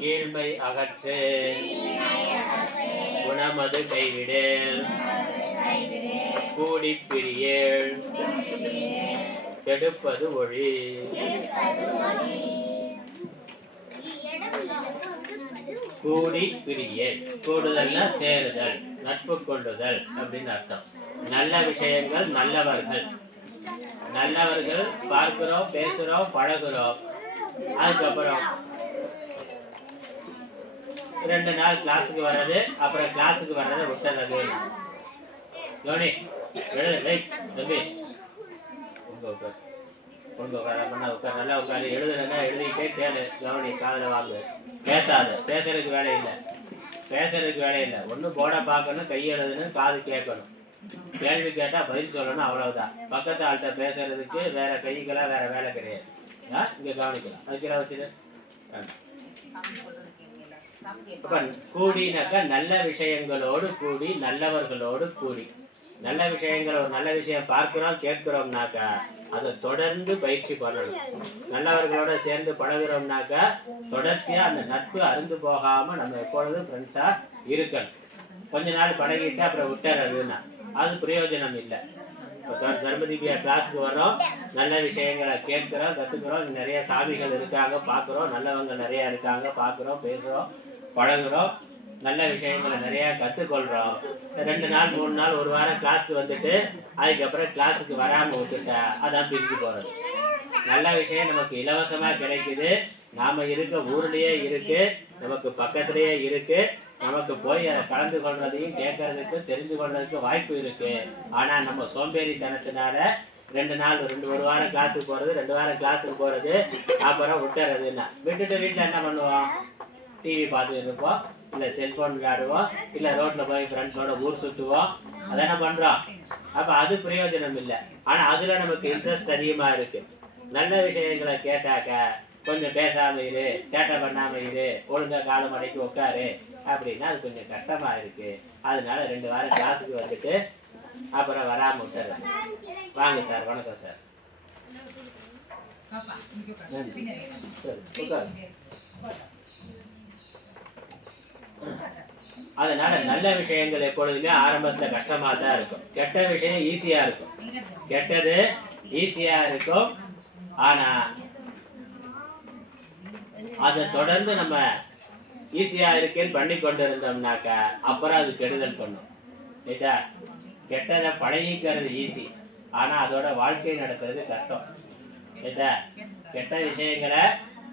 கீழ்மை அகற்று குணமது கைவிடேல் கூடி பிரியேள் கெடுப்பது ஒழி. கூடி பிரியேள், கூடுதல்னா சேருதல், நட்பு கொள்ளுதல் அப்படின்னு அர்த்தம். நல்ல விஷயங்கள், நல்லவர்கள், நல்லவர்கள் பார்க்கிறோம், பேசுறோம், பழகுறோம். அதுக்கப்புறம் 2 நாள் கிளாஸுக்கு வர்றது, அப்புறம் கிளாஸுக்கு வர்றதை விட்டுறது. கவனி, எழுது தம்பி, நல்லா உட்காரு, எழுதுறேன்னா எழுதிக்கிட்டே கேளு, கவனி, காதில் வாங்கு, பேசாத. பேசுறதுக்கு வேலை இல்லை, பேசுறதுக்கு வேலை இல்லை. ஒன்று போர்டை பார்க்கணும், கை எழுதணும், காது கேட்கணும், கேள்வி கேட்டால் பதில் சொல்லணும், அவ்வளவுதான். பக்கத்து ஆள்கிட்ட பேசுறதுக்கு வேற கைக்கெல்லாம் வேற வேலை கிடையாது. இங்கே கவனிக்கலாம். அதுக்கு வச்சுட்டு அப்ப கூடினாக்கா நல்ல விஷயங்களோடு கூடி, நல்லவர்களோடு கூடி. நல்ல விஷயங்கள், ஒரு நல்ல விஷயம் பார்க்கிறோம், கேட்கிறோம்னாக்கா அதை தொடர்ந்து பயிற்சி பண்ணணும். நல்லவர்களோட சேர்ந்து பழகுறோம்னாக்கா தொடர்ச்சியா அந்த நட்பு அருந்து போகாம நம்ம எப்பொழுதும் ஃப்ரெண்ட்ஸா இருக்கணும். கொஞ்ச நாள் பழகிட்டு அப்புறம் விட்டுறதுன்னா அது பிரயோஜனம் இல்லை. தர்மதீபியா கிளாஸுக்கு வர்றோம், நல்ல விஷயங்களை கேட்கிறோம், கத்துக்கிறோம். நிறைய சாமிகள் இருக்காங்க, பார்க்குறோம், நல்லவங்க நிறைய இருக்காங்க, பார்க்குறோம், பேசுறோம், பழகுறோம், நல்ல விஷயங்களை நிறைய கற்றுக்கொள்கிறோம். 2 நாள் 3 நாள் 1 வாரம் கிளாஸுக்கு வந்துட்டு அதுக்கப்புறம் கிளாஸுக்கு வராமல் விட்டுட்டா அதான் பிரிஞ்சு போகிறது. நல்ல விஷயம் நமக்கு இலவசமாக கிடைக்குது, நாம் இருக்க ஊர்லேயே இருக்கு, நமக்கு பக்கத்துலேயே இருக்கு, நமக்கு போய் அதை கலந்து கொள்றதையும் கேட்கறதுக்கு தெரிஞ்சு கொள்றதுக்கு வாய்ப்பு இருக்கு. ஆனால் நம்ம சோம்பேறித்தனத்தினால 2 நாள் 1 வாரம் கிளாஸுக்கு போகிறது, 2 வாரம் கிளாஸுக்கு போகிறது, அப்புறம் விட்டுறதுன்னா விட்டுட்டு வீட்டில் என்ன பண்ணுவோம்? டிவி பார்த்துட்டு இருப்போம், இல்லை செல்ஃபோன் விளையாடுவோம், இல்லை ரோட்டில் போய் ஃப்ரெண்ட்ஸோட ஊர் சுற்றுவோம். அதான பண்ணுறோம். அப்போ அது பிரயோஜனம் இல்லை. ஆனால் அதில் நமக்கு இன்ட்ரெஸ்ட் அதிகமாக இருக்குது. நல்ல விஷயங்களை கேட்டாக்க கொஞ்சம் பேசாமல் இரு, சேட்டை பண்ணாமல் இரு, ஒழுங்காக காலம் அடைக்கி உட்காரு அப்படின்னா அது கொஞ்சம் கஷ்டமாக இருக்குது. அதனால 2 வாரம் கிளாஸுக்கு வந்துட்டு அப்புறம் வராமல் விட்டுறேன். வாங்க சார், வணக்கம் சார். அதனால நல்ல விஷயங்கள் எப்பொழுதுமே ஆரம்பத்துல கஷ்டமா தான் இருக்கும். கெட்ட விஷயம் ஈஸியா இருக்கும், கெட்டது ஈஸியா இருக்கும். ஆனா அதை தொடர்ந்து நம்ம ஈஸியா இருக்கேன்னு பண்ணி கொண்டு இருந்தோம்னாக்க அப்புறம் அது கெடுதல் பண்ணும். ரைட்டா? கெட்டதை பழகிக்கிறது ஈஸி, ஆனா அதோட வாழ்க்கை நடத்துறது கஷ்டம். ரைட்டா? கெட்ட விஷயங்களை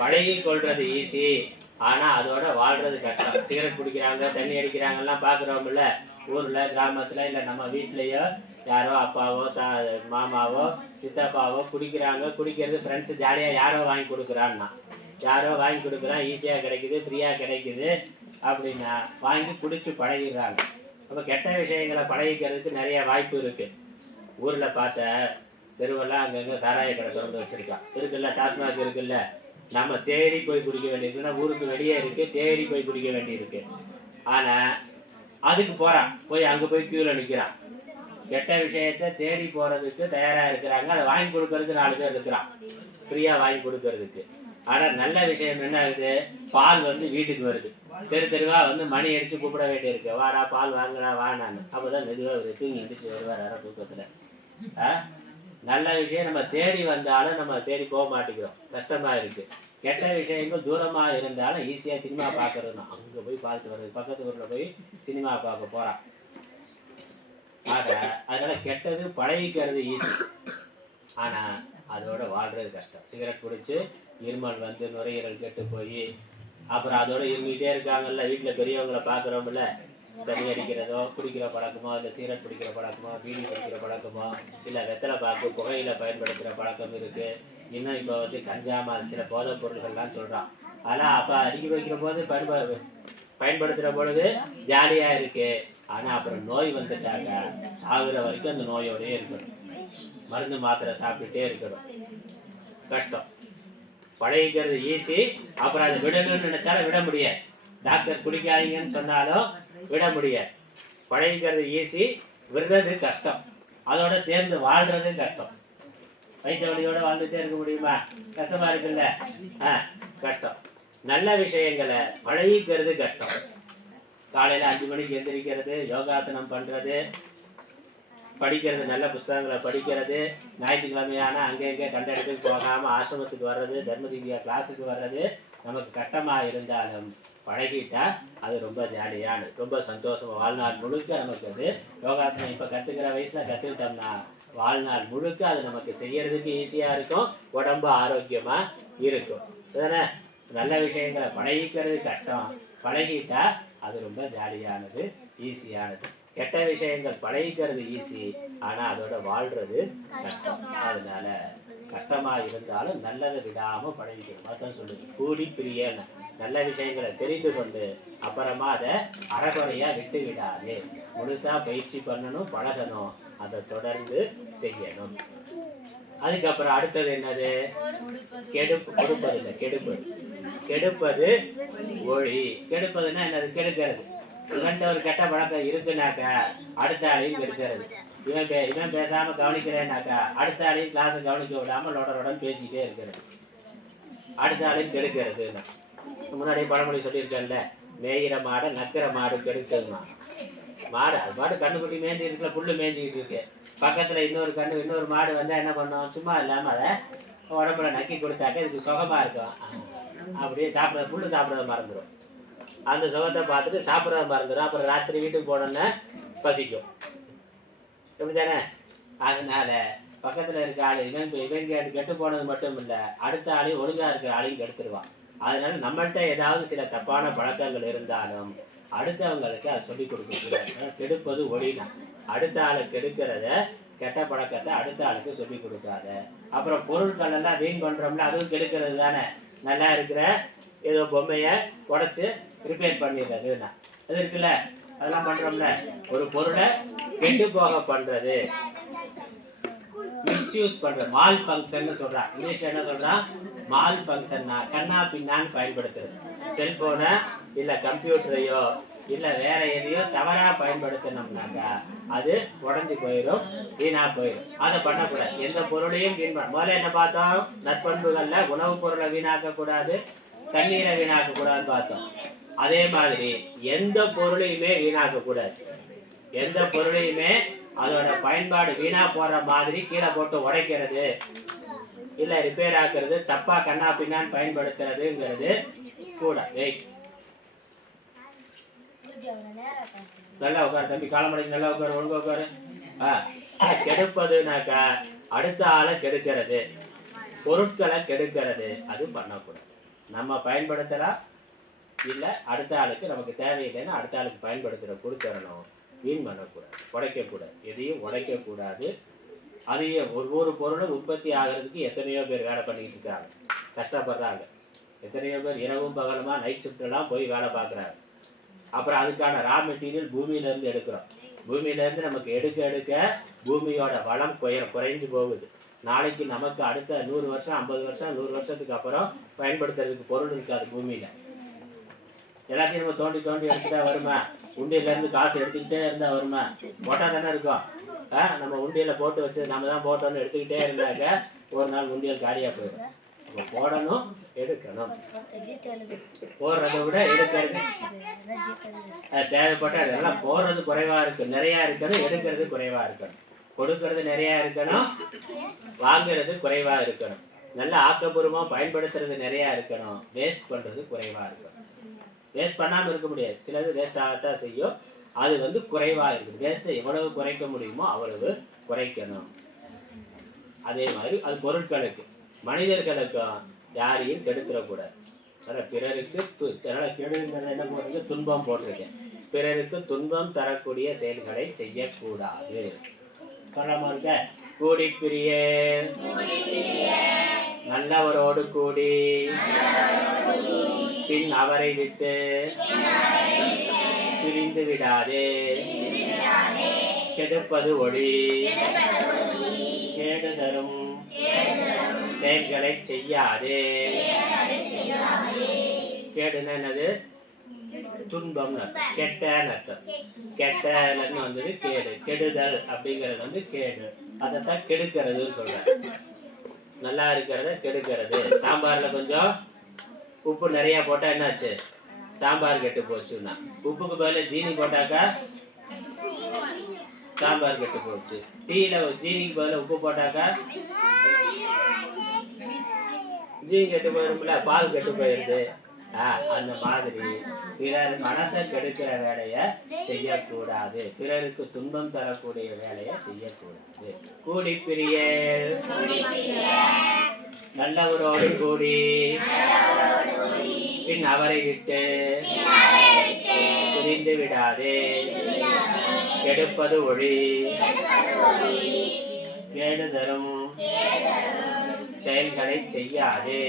பழகி கொள்றது ஈஸி, ஆனா அதோட வாழ்றது கஷ்டம். சிகரெட் குடிக்கிறாங்க, தண்ணி அடிக்கிறாங்கலாம் பார்க்குறோம்ல, ஊர்ல கிராமத்துல, இல்லை நம்ம வீட்லயோ யாரோ அப்பாவோ மாமாவோ சித்தப்பாவோ குடிக்கிறாங்க. குடிக்கிறது ஃப்ரெண்ட்ஸு ஜாலியாக யாரோ வாங்கி கொடுக்குறான்னா, யாரோ வாங்கி கொடுக்குறான், ஈஸியாக கிடைக்குது, ஃப்ரீயாக கிடைக்குது அப்படின்னா வாங்கி குடிச்சு பழகிடுறாங்க. அப்போ கெட்ட விஷயங்களை பழகிக்கிறதுக்கு நிறைய வாய்ப்பு இருக்குது. ஊரில் பார்த்த தெருவெல்லாம் அங்கங்கே சாராய கடை திறந்து வச்சுருக்கான், இருக்குல்ல, டாஸ்மாக் இருக்குல்ல. நம்ம தேடி போய் குடிக்க வேண்டியிருக்குன்னா ஊருக்கு வெளியே இருக்கு, தேடி போய் குடிக்க வேண்டியிருக்கு. ஆனால் அதுக்கு போகிறான், போய் அங்கே போய் க்யூவில் நிற்கிறான். கெட்ட விஷயத்தை தேடி போகிறதுக்கு தயாராக இருக்கிறாங்க, அதை வாங்கி கொடுக்கறதுக்கு 4 பேர் இருக்கிறான், ஃப்ரீயாக வாங்கி கொடுக்கறதுக்கு. ஆனால் நல்ல விஷயம் என்ன ஆகுது? பால் வீட்டுக்கு வருது, தெருவாக மணி அடித்து கூப்பிட வேண்டியிருக்கு, வாடா பால் வாங்கடா வானான்னு. அப்போ தான் மெதுவாக தூங்கி எந்திரிச்சு வருவார் யாரோ தூக்கத்தில். நல்ல விஷயம் நம்ம தேடி வந்தாலும் நம்ம தேடி போக மாட்டேங்கிறோம், கஷ்டமா இருக்கு. கெட்ட விஷயங்கள் தூரமா இருந்தாலும் ஈஸியா சினிமா பார்க்கறது, அங்க போய் பார்த்து வருது, பக்கத்து ஊர்ல போய் சினிமா பார்க்க போறான். ஆக அதனால கெட்டது பழகிக்கிறது ஈஸி, ஆனா அதோட வாழ்றது கஷ்டம். சிகரெட் குடிச்சு இருமல் நுரையீரல் கெட்டு போய் அப்புறம் அதோட இருந்துகிட்டே இருக்காங்கல்ல. வீட்டுல பெரியவங்களை பார்க்குறோம்ல, தண்ணி அடிக்கிறதோ, குடிக்கிற பழக்கமோ, இல்லை சிகரெட் பிடிக்கிற பழக்கமோ, பீடி பிடிக்கிற பழக்கமோ, இல்லை வெத்தலை பாக்கு புகையில பயன்படுத்துகிற பழக்கம் இருக்குது. இன்னும் இப்போ கஞ்சாமா சில போதைப் பொருள்கள்லாம் சொல்கிறான். ஆனால் அப்போ அடிக்க வைக்கிற போது பயன்படுத்துகிற பொழுது ஜாலியாக இருக்குது. ஆனால் அப்புறம் நோய் வந்துட்டாக்க சாகுற வரைக்கும் அந்த நோயோடயே இருக்கணும், மருந்து மாத்திரை சாப்பிட்டுட்டே இருக்கணும், கஷ்டம். பழகிக்கிறது ஈஸி, அப்புறம் அதை விடணும்னு நினைச்சாலும் விட முடியாது. டாக்டர் குடிக்காதீங்கன்னு சொன்னாலும் விட முடியாது. பழகிக்கிறது ஈஸி, விடுறது கஷ்டம், அதோட சேர்ந்து வாழ்றது கஷ்டம். வயிற்று வலியோட வாழ்ந்துட்டே இருக்க முடியுமா? கஷ்டமா இருக்குல்ல, கஷ்டம். நல்ல விஷயங்களை பழகிக்கிறது கஷ்டம். காலையில 5 மணிக்கு எந்திரிக்கிறது, யோகாசனம் பண்றது, படிக்கிறது, நல்ல புஸ்தகங்களை படிக்கிறது, ஞாயிற்றுக்கிழமையான அங்கங்கே கண்ட இடத்துக்கு போகாம ஆசிரமத்துக்கு வர்றது, தர்மதிவியா கிளாஸுக்கு வர்றது நமக்கு கஷ்டமா இருந்தாலும் பழகிட்டா அது ரொம்ப ஜாலியானது, ரொம்ப சந்தோஷமா வாழ்நாள் முழுக்க நமக்கு அது யோகாசனம் இப்போ கற்றுக்கிற வயசுல கற்றுக்கிட்டோம்னா வாழ்நாள் முழுக்க அது நமக்கு செய்யறதுக்கு ஈஸியா இருக்கும், உடம்பு ஆரோக்கியமா இருக்கும். அதுதானே? நல்ல விஷயங்களை பழகிக்கிறது கஷ்டம், பழகிட்டா அது ரொம்ப ஜாலியானது, ஈஸியானது. கெட்ட விஷயங்கள் பழகிக்கிறது ஈஸி, ஆனா அதோட வாழ்றது கஷ்டம். அதனால கஷ்டமா இருந்தாலும் நல்லதை விடாம பழகிக்கணும். அதான் சொல்லுது கூடி பிரியன்னு. நல்ல விஷயங்களை தெரிந்து கொண்டு அப்புறமா அதை அறகுறையா விட்டு விடாது, முழுசா பயிற்சி பண்ணணும், பழகணும், அதை தொடர்ந்து செய்யணும். அதுக்கப்புறம் அடுத்தது என்னது? கொடுப்பது இல்லை, கெடுப்பது. கெடுப்பது ஒளி. கெடுப்பதுன்னா என்னது? கெடுக்கிறது. இவன்ட்ட ஒரு கெட்ட பழக்கம் இருக்குனாக்கா அடுத்த ஆளையும் கெடுக்கிறது. இவன் பேசாம கவனிக்கிறேன்னாக்கா அடுத்த ஆளையும் கிளாஸை கவனிக்க விடாம லொடருடன் பேசிக்கிட்டே இருக்கிறது, அடுத்த ஆளையும் கெடுக்கிறது. முன்னாடியே பழமொழி சொல்லியிருக்கேன்ல, மேயிற மாடை நக்கிற மாடு கெடுக்குதுமா. மாடு அது மாடு கண்ணுக்குட்டி மேய்ஞ்சி இருக்குல்ல, புல்லு மேய்ஞ்சிக்கிட்டு இருக்கு, பக்கத்துல இன்னொரு மாடு வந்தா என்ன பண்ணும்? சும்மா இல்லாம அதை உடம்புல நக்கி கொடுத்தாக்க இதுக்கு சுகமா இருக்கும், அப்படியே சாப்பிட புல்லு சாப்பிட்றத மறந்துடும். அந்த சுகத்தை பார்த்துட்டு சாப்பிட்றத மறந்துடும். அப்புறம் ராத்திரி வீட்டுக்கு போனோன்னே பசிக்கும், எப்படித்தானே? அதனால பக்கத்துல இருக்க ஆளு இவன் கெட்டு போனது மட்டும் இல்லை, அடுத்த ஆளையும் ஒழுங்கா இருக்கிற ஆளையும் கெடுத்துருவான். அதனால நம்மள்கிட்ட ஏதாவது சில தப்பான பழக்கங்கள் இருந்தாலும் அடுத்தவங்களுக்கு அதை சொல்லி கொடுக்க. கெடுப்பது ஒளினா அடுத்த ஆளை கெடுக்கிறத, கெட்ட பழக்கத்தை அடுத்த ஆளுக்கு சொல்லி கொடுக்காத. அப்புறம் பொருட்கள் எல்லாம் வீண் பண்றோம்ல, அதுவும் கெடுக்கிறது தானே. நல்லா இருக்கிற ஏதோ பொம்மையை உடைச்சு ரிப்பேர் பண்ணிடுறதுன்னா அது இருக்குல்ல, அதெல்லாம் பண்றோம்ல. ஒரு பொருளை கெட்டு போக பண்றது, மிஸ்யூஸ் பண்ற, மால் ஃபங்க்ஷன் சொல்றான். இங்கிலீஷ்ல என்ன சொல்றான்? மால் ஃபங்க்ஷன்னா கண்ணா பின்னான்னு பயன்படுத்துறது. செல்போனை இல்ல கம்ப்யூட்டரையோ இல்ல வேற எதையோ தவறா பயன்படுத்தினோம்னாக்கா அது உடஞ்சி போயிடும், வீணா போயிடும். அதை பண்ணக்கூடாது. எந்த பொருளையும் வீண் பண்ண. முதல்ல என்ன பார்த்தோம்? நற்பண்புகள்ல உணவுப் பொருளை வீணாக்க கூடாது, தண்ணீரை வீணாக்க கூடாதுன்னு பார்த்தோம். அதே மாதிரி எந்த பொருளையுமே வீணாக்க கூடாது. எந்த பொருளையுமே அதோட பயன்பாடு வீணா போடுற மாதிரி கீழே போட்டு உடைக்கிறது இல்ல ரிப்பேர் ஆக்குறது, தப்பா கண்ணா பின்னான்னு பயன்படுத்துறதுங்கிறது கூட. நல்லா உட்காரு தம்பி, காலமடைக்கு நல்லா உட்காரு, ஒழுங்கா உட்காரு. கெடுப்பதுனாக்கா அடுத்த ஆளை கெடுக்கிறது, பொருட்களை கெடுக்கிறது, அது பண்ணக்கூடாது. நம்ம பயன்படுத்தலாம், இல்ல அடுத்த ஆளுக்கு நமக்கு தேவையில்லைன்னா அடுத்த ஆளுக்கு பயன்படுத்துற கொடுத்துடணும். வீண் பண்ணக்கூடாது, உடைக்கக்கூடாது, எதையும் உடைக்கக்கூடாது. அதையே ஒவ்வொரு பொருளும் உற்பத்தி ஆகிறதுக்கு எத்தனையோ பேர் வேலை பண்ணிக்கிட்டு இருக்காங்க, கஷ்டப்படுறாங்க. எத்தனையோ பேர் இரவும் பகலுமா நைட் ஷிஃப்ட் எல்லாம் போய் வேலை பார்க்குறாங்க. அப்புறம் அதுக்கான ரா மெட்டீரியல் பூமியிலேருந்து எடுக்கிறோம். பூமியிலேருந்து நமக்கு எடுக்க எடுக்க பூமியோட வளம் குறைஞ்சு போகுது. நாளைக்கு நமக்கு அடுத்த 100 வருஷம் 50 வருஷம் 100 வருஷத்துக்கு அப்புறம் பயன்படுத்துறதுக்கு பொருள் இருக்காது பூமியில. எல்லாத்தையும் நம்ம தோண்டி தோண்டி எடுத்துட்டா வருமா? உண்டியிலேருந்து காசு எடுத்துக்கிட்டே இருந்தா வருமா? போட்டா தானே இருக்கும். நம்ம உண்டியல போட்டு வச்சு நம்ம தான் போட்டோன்னு எடுத்துக்கிட்டே இருந்தாக்க ஒரு நாள் உண்டியல் காலியாக போயிடும். நம்ம போடணும், எடுக்கணும். போடுறதை விட எடுக்கிறது தேவைப்பட்ட இதெல்லாம் போடுறது குறைவா இருக்கு, நிறையா இருக்கணும். எடுக்கிறது குறைவா இருக்கணும். கொடுக்கறது நிறையா இருக்கணும், வாங்குறது குறைவா இருக்கணும். நல்ல ஆக்கப்பூர்வமா பயன்படுத்துறது நிறையா இருக்கணும், வேஸ்ட் பண்றது குறைவா இருக்கணும். வேஸ்ட் பண்ணாமல் இருக்க முடியாது, சிலது வேஸ்ட் ஆகத்தான் செய்யும். அது குறைவாக இருக்குது. வேஸ்ட்டை எவ்வளவு குறைக்க முடியுமோ அவ்வளவு குறைக்கணும். அதே மாதிரி அது பொருட்களுக்கு, மனிதர்களுக்கும் யாரையும் கெடுத்துடக்கூடாது. பிறருக்கு கெடுங்கிறது என்ன போட்டிருக்கு? துன்பம் போட்டிருக்கேன். பிறருக்கு துன்பம் தரக்கூடிய செயல்களை செய்யக்கூடாது. சொல்லாம இருக்க கூடி பிரிய நல்லவரோடு கூடி பின் அவரை விட்டு பிரிந்து விடாதே. கெடுப்பது ஒளி, கேடு தரும் செயல்களை செய்யாதே. கேடுன்னு என்னது? துன்பம் அர்த்தம், கெட்டன்னு அர்த்தம். கெட்டன்னு வந்தது கேடு. கெடுதல் அப்படிங்கிறது கேடு, அதைத்தான் கெடுக்கிறதுன்னு சொல்றேன். நல்லா இருக்கிறத கெடுக்கிறது. சாம்பார்ல கொஞ்சம் உப்பு நிறைய போட்டா என்னாச்சு? சாம்பார் கெட்டு போச்சுன்னா. உப்புக்கு பதிலா ஜீனி போட்டாக்கா சாம்பார் கெட்டு போச்சு. டீல ஜீனிக்கு பதிலா உப்பு போட்டாக்கா ஜீனி கெட்டு போயிரும்ல, பால் கெட்டு போயிருது. அந்த மாதிரி பிறர் மனசை கெடுக்கிற வேலைய செய்யக்கூடாது. பிறருக்கு துன்பம் தரக்கூடிய வேலையை செய்யக்கூடாது. கூடி பிரிய நல்லவரோடு கூடி பின் அவரை விட்டு புரிந்து விடாதே. கெடுப்பது ஒளி கேடு தரும் செயல்களை செய்யாதே.